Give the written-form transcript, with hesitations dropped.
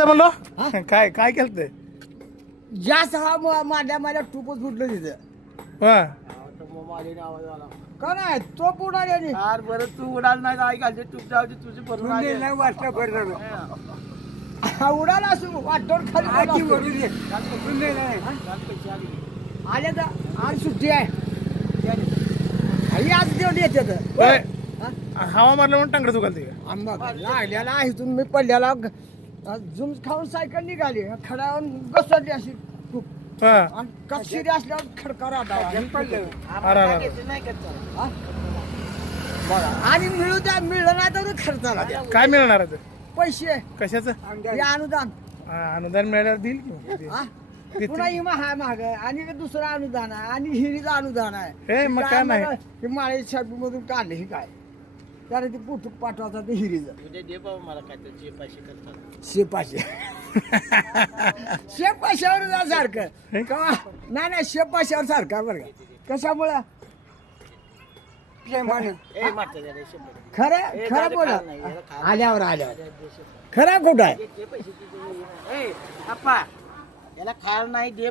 म्हणलो काय काय केलं ते जास्त हा माझ्या टूपच फुटलं तिथं हा का नाही तो उडाली यार बरं तू उडाल नाही काय घालते तूप जावते तुझी भरून आली. वाटलं बरं उडाला असू वाटोर खाली आले तर आज सुट्टी आहे आई आज तेवढी येते होय. हवा मारलं म्हणून टांगडं दुखाल ते लागल्याला आहे इथून मी पडल्याला झुम खाऊन सायकल निघाली खड्यावर घसरली अशी खूप हा आणि कपशिरी असल्यावर खडका अरे घेतली नाही का त्याला? आणि मिळू द्या मिळलं नाही तर खर्चाला द्या काय मिळणार आहे ते? पैसे कशाचं हे अनुदान अनुदान मिळाल्यावर देईल की हा? पुन्हा हिमा हाय महाग आणि दुसरं अनुदान आहे आणि हिरीचं अनुदान आहे हे मग काय नाही. हे माळे मधून काढले हे काय त्याला ते पोटूक पाठवायचं ते हिरीचं उद्या दे बाबा मला काय तर जे पैसे करतात शेपाशे शेपाशावर जा सारखं का नाही शेपाशावर सारखं बरं का कशामुळं ए मारते जरा शंभर. खरं खरं दादा बोला खाल नाही, याला खाल आल्यावर खरं कुठं आहे दे पैसे तिथे. ए, आप्पा याला खाल नाही दे